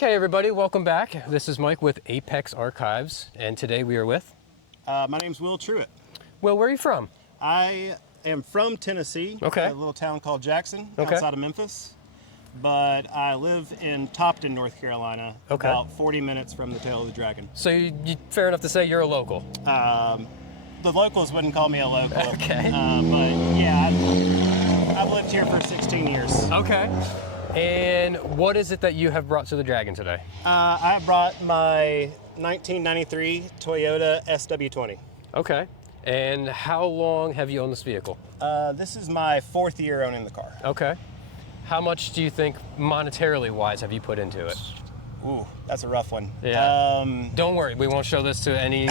Okay, everybody, welcome back. This is Mike with Apex Archives, and today we are with... My name's Will Truitt. Will, where are you from? I am from Tennessee, Okay. a little town called Jackson, Okay. outside of Memphis. But I live in Topton, North Carolina, Okay. about 40 minutes from the Tail of the Dragon. So fair enough to say you're a local. The locals wouldn't call me a local. Okay. But yeah, I've lived here for 16 years. Okay. And what is it that you have brought to the Dragon today? I brought my 1993 Toyota SW20. Okay. And how long have you owned this vehicle? This is my 4th year owning the car. Okay. How much do you think, monetarily wise, have you put into it? Ooh, that's a rough one. Yeah. Don't worry, we won't show this to any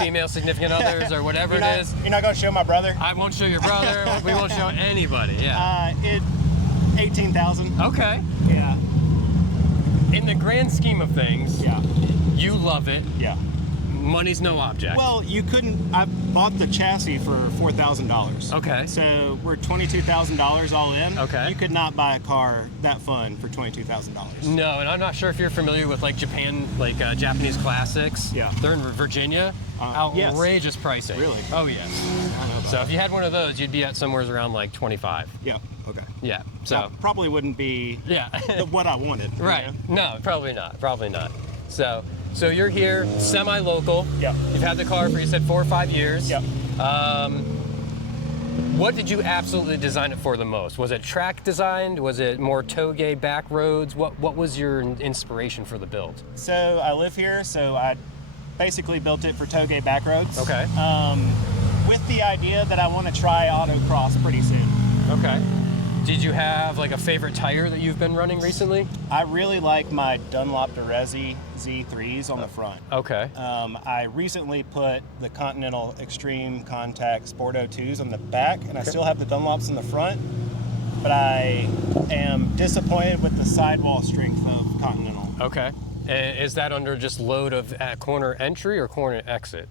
female significant others or whatever it is. You're not going to show my brother? I won't show your brother. We won't show anybody. Yeah. 18,000. Okay. Yeah. In the grand scheme of things, Yeah. you love it. Yeah. Money's no object. Well, you couldn't. I bought the chassis for $4,000. Okay. So we're $22,000 all in. Okay. You could not buy a car that fun for $22,000. No, and I'm not sure if you're familiar with like Japan, like Japanese classics. Yeah. They're in Virginia. Outrageous yes. pricing. Really? Oh yes. I don't know about So that. if you had one of those, you'd be at somewhere around like 25. Yeah. Okay. Yeah. So Probably wouldn't be yeah. what I wanted. you Right. know? No, probably not. Probably not. So you're here, semi-local. Yeah. You've had the car for, you said, 4 or 5 years. Yeah. What did you absolutely design it for the most? Was it track designed? Was it more toge back roads? What was your inspiration for the build? So I live here, so I basically built it for toge back roads. Okay. With the idea that I want to try autocross pretty soon. Okay. Did you have like a favorite tire that you've been running recently? I really like my Dunlop Durezi Z3s on the front. Okay. I recently put the Continental Extreme Contact Sport 02s on the back, and I still have the Dunlops in the front, but I am disappointed with the sidewall strength of Continental. Okay. And is that under just load of corner entry or corner exit?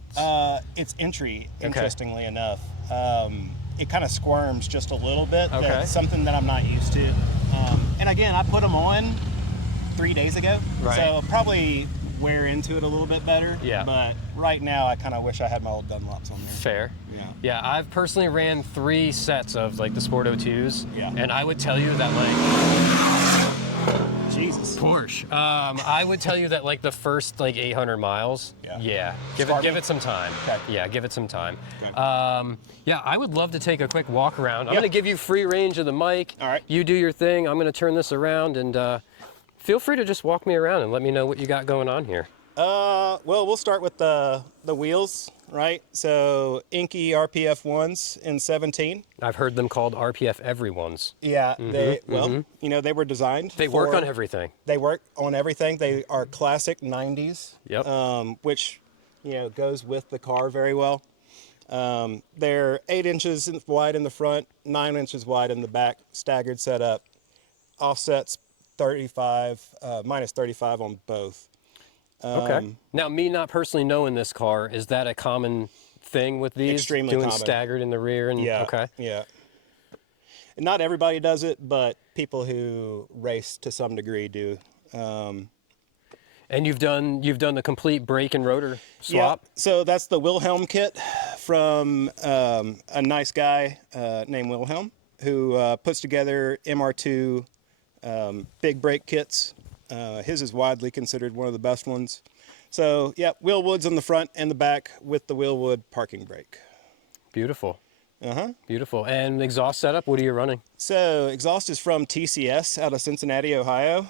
It's entry, interestingly enough. It kind of squirms just a little bit. Okay. That's something that I'm not used to. And again, I put them on 3 days ago, Right. so probably wear into it a little bit better. Yeah. But right now, I kind of wish I had my old Dunlops on there. Fair. Yeah. Yeah, I've personally ran 3 sets of like the Sport 02s. Yeah. And I would tell you that like Jesus. Porsche. I would tell you that like the first like 800 miles. Yeah. Give Start it me? some time. Okay. Yeah, give it some time. Okay. Yeah, I would love to take a quick walk around. I'm gonna give you free range of the mic. All right. You do your thing. I'm gonna turn this around and feel free to just walk me around and let me know what you got going on here. Well, we'll start with the wheels, right? So Inky RPF 1s in 17. I've heard them called RPF everyone's. Yeah, they they were designed. They work on everything. They work on everything. They are classic 90s. Yep. Which, goes with the car very well. They're 8 inches wide in the front, 9 inches wide in the back, staggered setup. Offsets 35, minus 35 on both. Okay. Now, me not personally knowing this car, is that a common thing with these? Extremely doing common. Staggered in the rear and Yeah. okay. Yeah. And not everybody does it, but people who race to some degree do. And you've done the complete brake and rotor swap. Yeah. So that's the Wilhelm kit from a nice guy named Wilhelm who puts together MR2 big brake kits. His is widely considered one of the best ones. So yeah, Wheelwoods on the front and the back with the Wheelwood parking brake. Beautiful. Uh-huh. Beautiful. And exhaust setup, what are you running? So exhaust is from TCS out of Cincinnati, Ohio.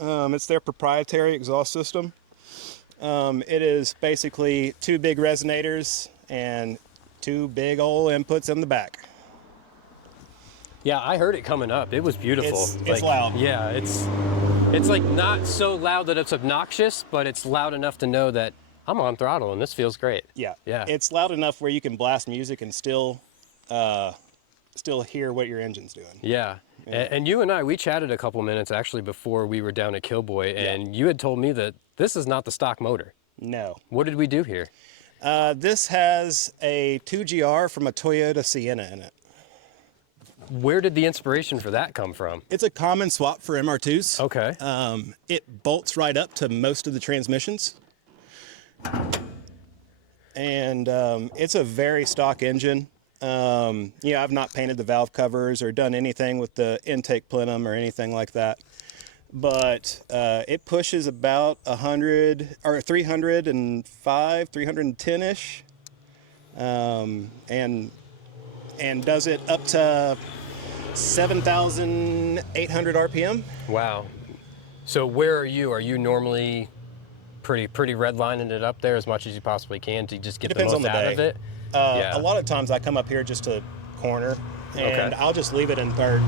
It's their proprietary exhaust system. It is basically 2 big resonators and 2 big old inputs in the back. Yeah, I heard it coming up. It was beautiful. It's loud. Yeah, it's like not so loud that it's obnoxious, but it's loud enough to know that I'm on throttle and this feels great. Yeah. Yeah. It's loud enough where you can blast music and still hear what your engine's doing. Yeah. And you and I, we chatted a couple minutes actually before we were down at Killboy, and you had told me that this is not the stock motor. No. What did we do here? This has a 2GR from a Toyota Sienna in it. Where did the inspiration for that come from? It's a common swap for MR2s. Okay. It bolts right up to most of the transmissions. And it's a very stock engine. I've not painted the valve covers or done anything with the intake plenum or anything like that. But it pushes about 100 or 305, 310-ish. And does it up to 7,800 RPM. Wow. So where are you? Are you normally pretty redlining it up there as much as you possibly can to just get the most out of it? A lot of times I come up here just to corner, and I'll just leave it in third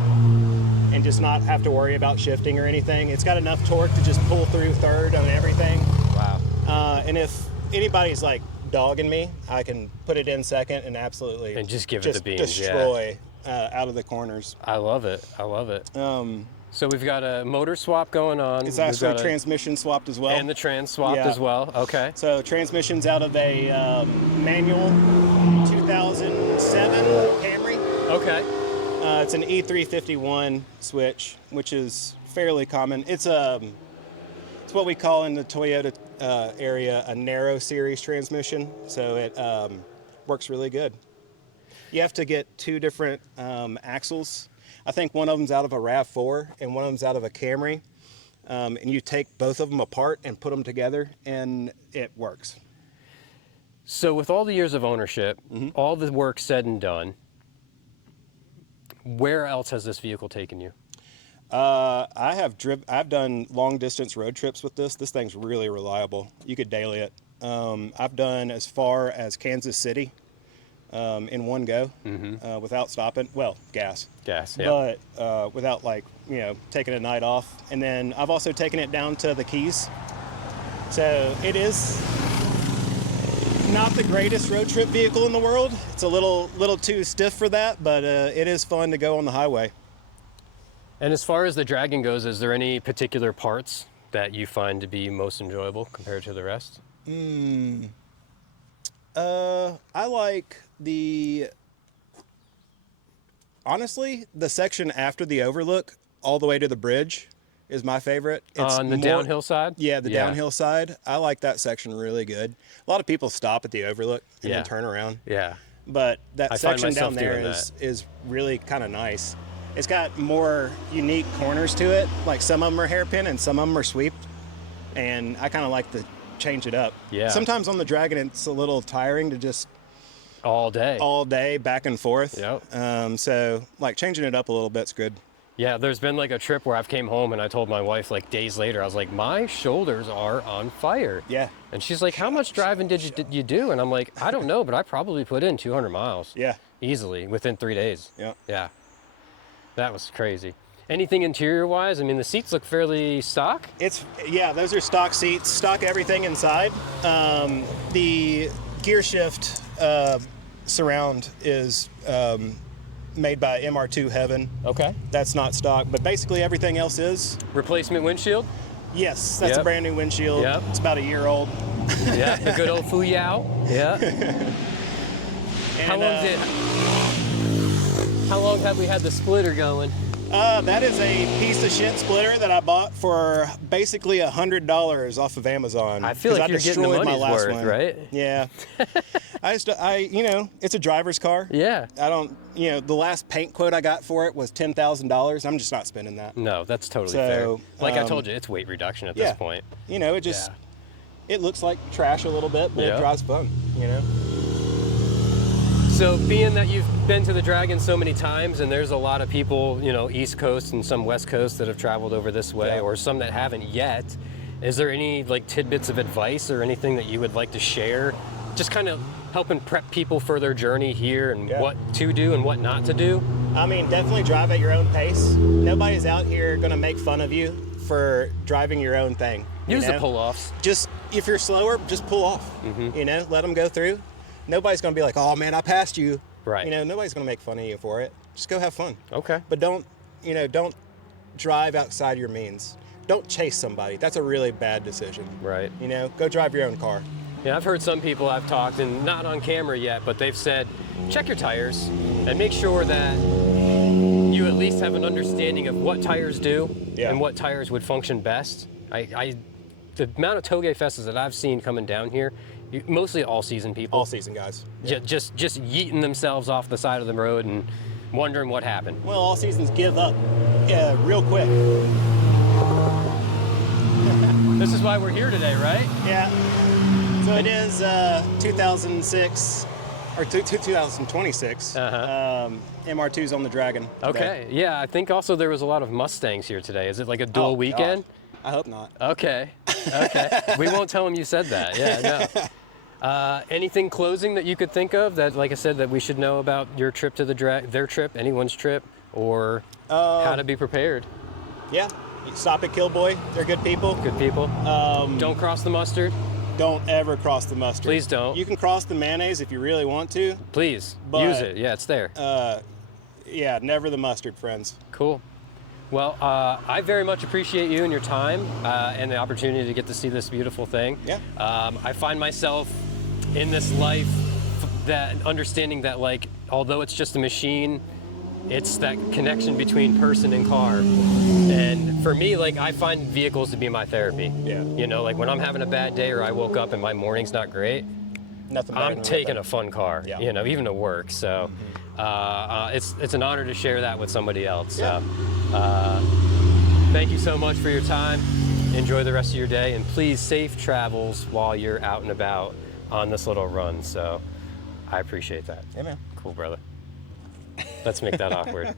and just not have to worry about shifting or anything. It's got enough torque to just pull through third on everything. Wow. And if anybody's like dogging me, I can put it in second and absolutely and just give it the beans, destroy out of the corners. I love it. I love it. So we've got a motor swap going on. It's actually transmission swapped as well. And the trans swapped as well. Okay. So transmission's out of a manual 2007 Camry. Okay. It's an E351 switch, which is fairly common. It's what we call in the Toyota area a narrow series transmission. So it works really good. You have to get two different axles. I think one of them's out of a RAV4 and one of them's out of a Camry. And you take both of them apart and put them together, and it works. So with all the years of ownership, all the work said and done, where else has this vehicle taken you? I've done long distance road trips with this. This thing's really reliable. You could daily it. I've done as far as Kansas City in one go without stopping. Well, gas. Gas, yeah. But without taking a night off. And then I've also taken it down to the Keys. So it is not the greatest road trip vehicle in the world. It's a little too stiff for that, but it is fun to go on the highway. And as far as the Dragon goes, is there any particular parts that you find to be most enjoyable compared to the rest? I like honestly, the section after the overlook all the way to the bridge is my favorite. It's on the downhill side? Yeah, the downhill side. I like that section really good. A lot of people stop at the overlook and then turn around. Yeah. But that section down there is really kind of nice. It's got more unique corners to it. Like some of them are hairpin and some of them are sweeped. And I kind of like to change it up. Yeah. Sometimes on the Dragon, it's a little tiring to just all day back and forth. Yep. So like changing it up a little bit's good. Yeah, there's been like a trip where I've came home and I told my wife like days later, I was like, my shoulders are on fire. Yeah. And she's like, how much driving did you do? And I'm like, I don't know, but I probably put in 200 miles. Yeah. Easily within 3 days. Yeah. Yeah. That was crazy. Anything interior wise? I mean, the seats look fairly stock. Those are stock seats, stock everything inside. The gear shift surround is made by MR2 Heaven. Okay. That's not stock, but basically everything else is. Replacement windshield? Yes, that's a brand new windshield. Yep. It's about a year old. Yeah, the good old Fuyao. Yeah. How long have we had the splitter going? That is a piece of shit splitter that I bought for basically $100 off of Amazon. I feel like you're getting the money's worth, right? Yeah. It's a driver's car. Yeah. The last paint quote I got for it was $10,000. I'm just not spending that. No, that's totally fair. Like I told you, it's weight reduction at this point. It looks like trash a little bit, but it drives fun, So being that you've been to the Dragon so many times, and there's a lot of people, East Coast and some West Coast that have traveled over this way, or some that haven't yet, is there any like tidbits of advice or anything that you would like to share? Just kind of helping prep people for their journey here and what to do and what not to do? I mean, definitely drive at your own pace. Nobody's out here going to make fun of you for driving your own thing. Use the pull-offs. Just, if you're slower, just pull off, let them go through. Nobody's going to be like, oh man, I passed you. Right. Nobody's going to make fun of you for it. Just go have fun. Okay. But don't drive outside your means. Don't chase somebody. That's a really bad decision. Right. Go drive your own car. Yeah, I've heard some people I've talked, and not on camera yet, but they've said, check your tires and make sure that you at least have an understanding of what tires do Yeah. and what tires would function best. The amount of Toge Festas that I've seen coming down here, mostly all-season people. All season guys. Yeah. Just yeeting themselves off the side of the road and wondering what happened. Well, all seasons give up real quick. This is why we're here today, right? Yeah. So it is 2006 or 2026. MR2's on the Dragon. Okay. Yeah, I think also there was a lot of Mustangs here today. Is it like a dual weekend? God. I hope not. Okay. Okay. We won't tell them you said that. Yeah, no. Anything closing that you could think of that, like I said, that we should know about your trip to the their trip, anyone's trip, or how to be prepared? Yeah. Stop at Killboy. They're good people. Good people. Don't cross the mustard. Don't ever cross the mustard. Please don't. You can cross the mayonnaise if you really want to. Please But, use it. Yeah, it's there. Yeah, never the mustard, friends. Cool. Well, I very much appreciate you and your time and the opportunity to get to see this beautiful thing. Yeah. I find myself in this life that understanding that, like, although it's just a machine, it's that connection between person and car. And for me, like, I find vehicles to be my therapy. Yeah. You know, like when I'm having a bad day or I woke up and my morning's not great, Nothing better I'm than taking that. a fun car, Yeah. you know, even to work. So it's an honor to share that with somebody else. Yeah. So thank you so much for your time. Enjoy the rest of your day, and please safe travels while you're out and about on this little run. So I appreciate that. Yeah, man. Cool, brother. Let's make that awkward.